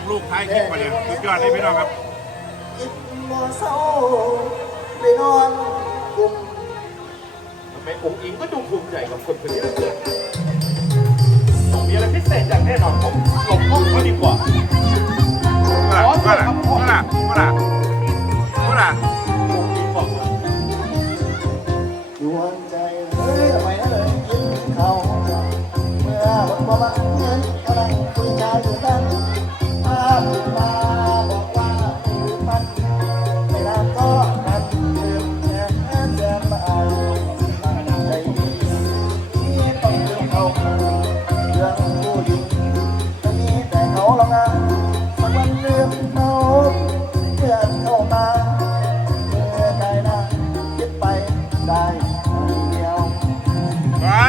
องลูกท้ายคลิปมาเนี่ยสุดยอดเลยพี่น้องครับคิดบ่เศร้าไปนอนกลุ่มทำไมองค์อิงก็ดูภูมิใจกับคนคนนี้เหลือเกินต้องมีอะไรพิเศษอย่างแน่นอนผมหลบห้องเขาดีกว่าว่าล่ะว่าล่ะว่าล่ะว่าล่ะองค์อิงบอกว่าดวงใจเฮ้ยทำไมนะเลยกินข้าวเมื่อวันประมาณเงินกำลังคุยชายอยู่กัน ได้คนเดียวว้า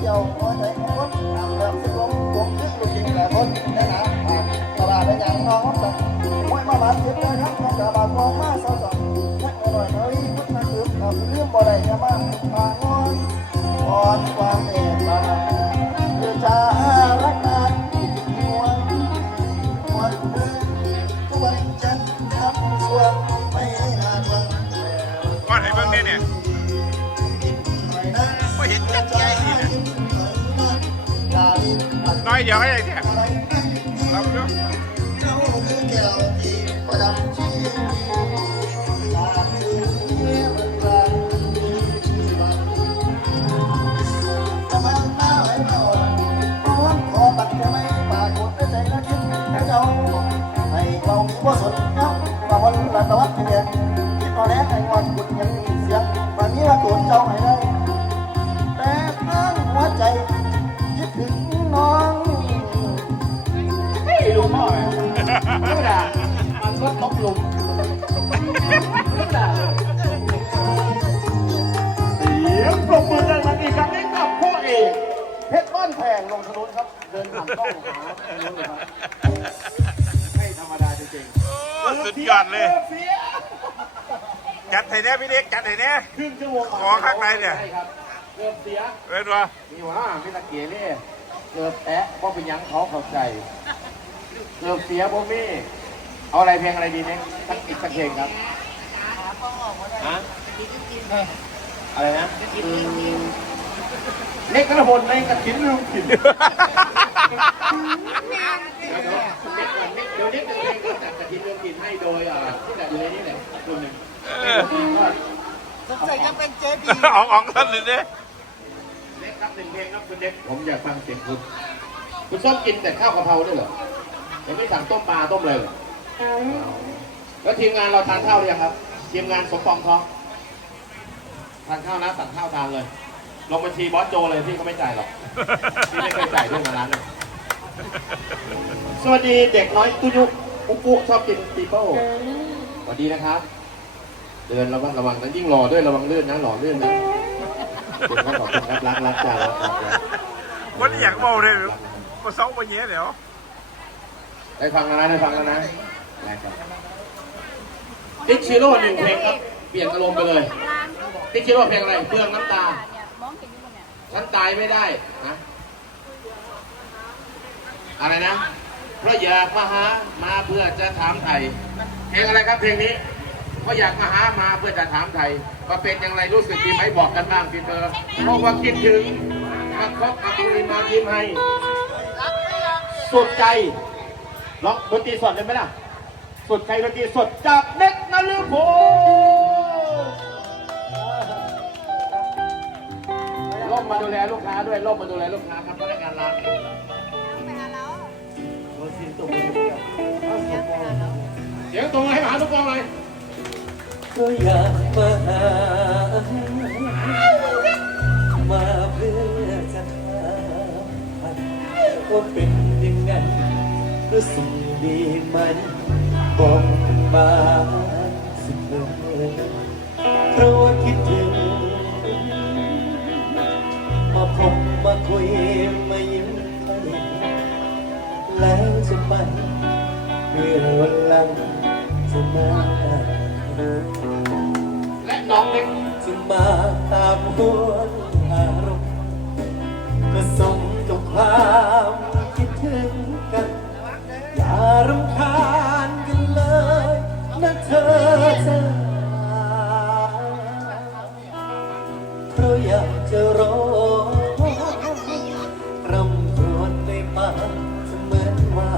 เดียวหัวใจของคนตามเรื่องสิลมวงที่ลูกจริงแต่คนได้นะตลาดเป็นอย่าง น้อยเดียวให้ได้เนี่ยรับดูให้เรามีว่าสนเนาะว่าวันละตะวันเนี่ยคิดตอนแรกไอ้วันคุณยังมีเสียงวันนี้ว่าตัวเจ้าให้ได้แต่ตั้งหัวใจคิดถึงน้องเฮ้ยลุงพ่อไงธรรมดามันก็ตกหลุมธรรมดาเสียงปรบมือดังอีกครั้งนี้กับพ่อเอกเพชรบ้านแพงลงถนนครับ เดินผ่านกล้องหาถนนเลยครับไม่ธรรมดาจริงโอ้สุดยอดเลย จัดให้แน่พี่เล็กจัดให้แน่ครึ่งชั่วโมงขอข้างในเนี่ยเกือบเสียเว้นว่านี่ว่าไม่ตะเกียเนี่ยเกือบแตะเพราะเป็นยังเขาเข้าใจ เกือบเสียพวกนี้เอาอะไรเพลงอะไรดีเนี่ยสักอีกสักเพลงครับฮะอะไรนะเล็กกระพลในกระถินลืมถิ่นเดี๋ยวเดี๋ยวเล็กจะเพลงก็จัดกระถินลืมถิ่นให้โดยอ่าที่แบบอยู่ในนี้แหละคนหนึ่งเออสงสัยจะเป็นเจบีออกออกท่านเลยเนี่ยเล็กครับหนึ่งเพลงครับคุณเล็กผมอยากฟังเสียงคุณคุณชอบกินแต่ข้าวกะเพราด้วยเหรอ ยังไม่สั่งต้มปลาต้มเลยเหรอแล้วทีมงานเราทานข้าวหรือยังครับ ทีมงานสมปองท้องทานข้าวนะสั่งข้าวทานเลย ลงบัญชีบอสโจเลยพี่เขาไม่จ่ายหรอกพี่ไม่เคยจ่ายเรื่องมาร้านเลยสวัสดีเด็กน้อยตุ้ยุปุ๊กปุ๊ชอบกินปีโป้สวัสดีนะครับ เดินระวังระวังนะยิ่งหล่อด้วยระวังเลื่อนนะหล่อเลื่อนนะเดี๋ยวเขาขอบคุณครับรักรักจ้ารักรักรักวันนี้อยากเมาเลยมาเศร้ามาเงี้ยเดี๋ยว ได้ฟังแล้วนะได้ฟังแล้วนะได้ครับติ๊กชิโร่หนึ่งเพลงครับ เปลี่ยนอารมณ์ไปเลยติ๊กชิโร่เพลงอะไรเพื่องน้ำตามองเห็นอยู่บนเนี่ยฉันตายไม่ได้นะอะไรนะเพราะอยากมาหามาเพื่อจะถามไทยเพลงอะไรครับเพลงนี้เพราะอยากมาหามาเพื่อจะถามไทยว่าเป็นอย่างไรรู้สึกดีไหมบอกกันบ้างสิเธอเพราะว่าคิดถึงมาคบกับคุณมายิ้มให้สุดใจ ร้องดนตรีสดเลยไหมล่ะสุดใจดนตรีสดจากเน็กนฤพงศ์ร่มมาดูแลลูกค้าด้วยร่มมาดูแลลูกค้าครับพนักงานร้านไปหาเราเสียงตรงให้มาหาทุกกองเลยก็อยากมาหามาเพื่อจะถามว่าเป็นยังไง รู้สึกดีไหมบอกมาสิเธอเพราะว่าคิดถึง มาพบมาคุยมายิ้มให้แล้วจะไปเพื่อวันหลังจะมาและน้องเล็กจึงมาตามหัวอารมณ์ก็สมกับความคิดถึง เพราะยากจะรอรำครในปาเหมือนว่า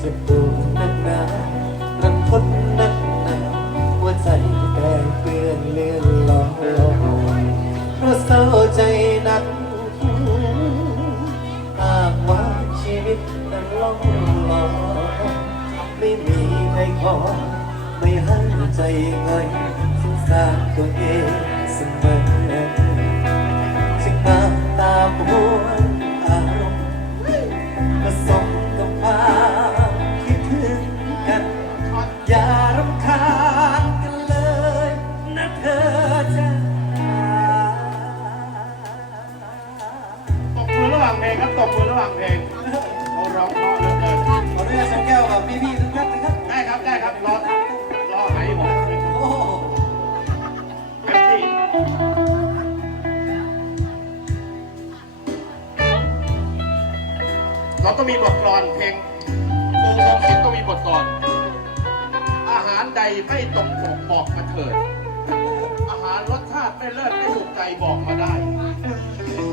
จะปวดนักหนารำคนนักหนาว่าใจแตกเปื้อนเลือองลองเพราะเศร้าใจนักหากว่าชีวิตนั้ล่องลอยไม่มี ใครขอไม่ให้ใจเงยสงสารตัวเองเสมอจึงมาตามหวนอารมณ์ผสมกับความคิดถึงกันอย่ารำคาญกันเลยนะเธอจ้าตบมือระหว่างเพลงครับตบมือระหว่างเพลงเขาร้องเพราะเหลือเกินขออนุญาตชมแก้วกับพี่ๆ เราต้องมีบทกลอนเพลงครูทรงศิษย์ต้องมีบทกลอน อาหารใดไม่ตรงปกบอกมาเถิด อาหารรสชาติไม่เลิศไม่ถูกใจบอกมาได้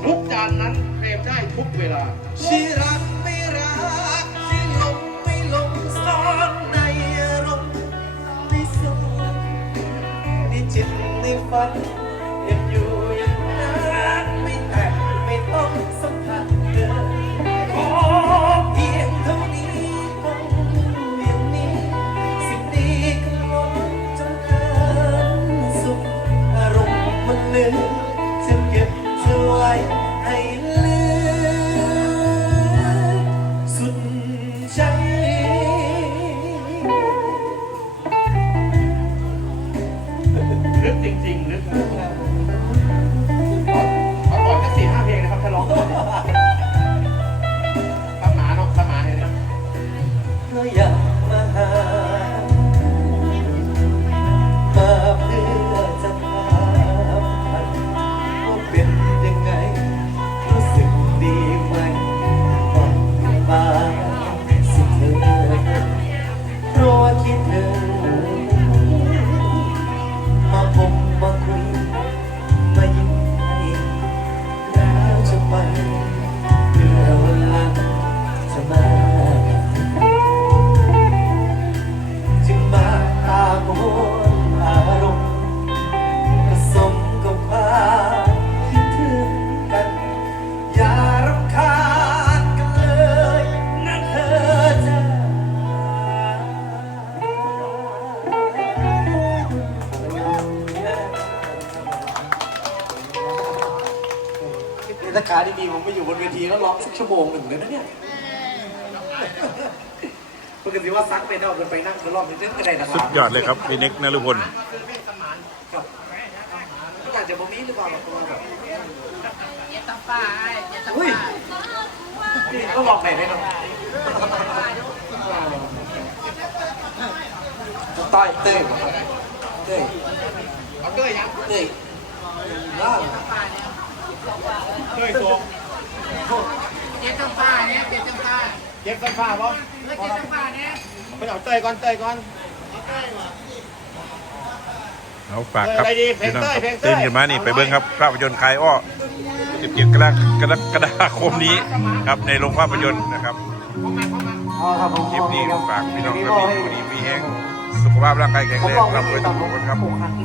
ทุกจานนั้นเตรียมได้ทุกเวลา ชีรักไม่รักชีหลงไม่หลงซ่อนในอารมณ์ในสมองในจิตในฝัน จริงๆลึกนะขอขอก่อนแค่สี่ห้าเพลงนะครับถ้าร้องสมาเนาะสมาเห็นไหมเพื่อยากมาหามาเพื่อจะพามว่าเป็น แทีแล้วร้องสักชั่วโมงหนึ่งเลยนะเนี่ยปกติว่าซักไปเท่ากันไปนั่งทะเลาะกันเรื่องอะไรนะคสุรัดยอดเลยครับพี่เน็กนฤพลครับอาจจะบ่มีหรือเปล่าแบบตัวแบบเจ็ดตาฟ้าเจ็ดตาอุ้ยฟ้านี่ก็บอกไหนได้เนาะต้อยเต้ยเต้ยเอาเต้ยยังเต้ยล่างเต้ยโซง เจ็ดตาฟ้าเนี่ยเจ็ดตาฟ้าเก็บสันฟ้าป่ะเจ็ดตาฟ้าเนี่ยไปเอาเต้ยก่อนเต้ยก่อน เอาฝากครับอะไรดีพี่น้องครับเพลงเต้เต้ยนกันมานี่ไปเบิ้งครับภาพยนตร์คลายอ้อ17กรกฎากรกฎาคมนี้ครับในโรงภาพยนตร์นะครับเอาครับผมคลิปนี้ฝากพี่น้องครับมีผู้ดีมีแห้งสุขภาพร่างกายแข็งแรงร่ำรวยทุกคนครับ ผม